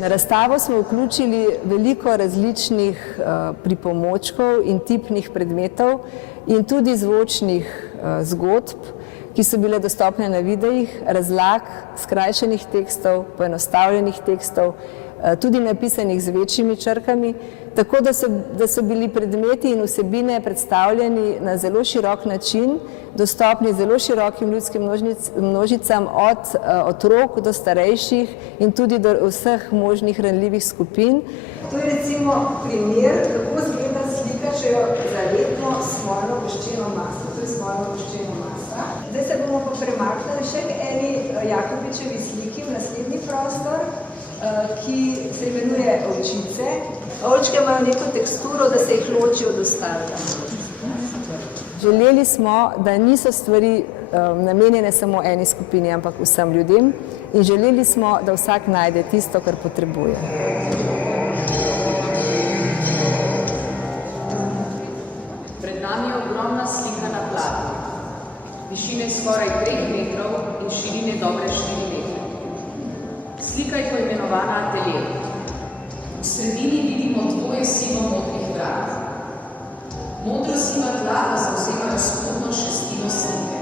Na razstavo smo vključili veliko različnih pripomočkov in tipnih predmetov in tudi zvočnih zgodb, ki so bile dostopne na videih, razlag, skrajšanih tekstov, poenostavljenih tekstov, tudi napisanih z večjimi črkami, tako da so bili predmeti in vsebine predstavljeni na zelo širok način, dostopni zelo širokim ljudskim množicam, od otrok do starejših in tudi do vseh možnih ranljivih skupin. To je recimo primer, kako izgleda slika, če jo zaletimo smolno voščeno maso. To je smolno voščeno masa. Zdaj se bomo pa premaknili še k eni Jakopičevi sliki v naslednji prostor, ki se imenuje ovčice. Ovčke imajo neko teksturo, da se jih loči od ostalega. Želeli smo, da niso stvari namenjene samo eni skupini, ampak vsem ljudem, in želeli smo, da vsak najde tisto, kar potrebuje. Pred nami je ogromna slika na platnu, višine skoraj 3 metrov in širine dobre 4 metre. Slika je poimenovana Atelje. V sredini vidimo dvoje sivo-modrih vrat. Modro-siva tla pa zavzemajo spodnjo šestino slike.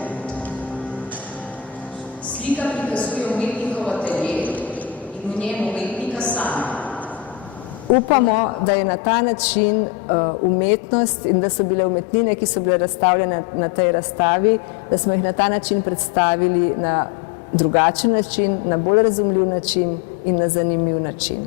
Slika prikazuje umetnikov atelje in v njem umetnika samega. Upamo, da je na ta način umetnost in da so bile umetnine, ki so bile razstavljene na tej razstavi, da smo jih na ta način predstavili na drugačen način, na bolj razumljiv način in na zanimiv način.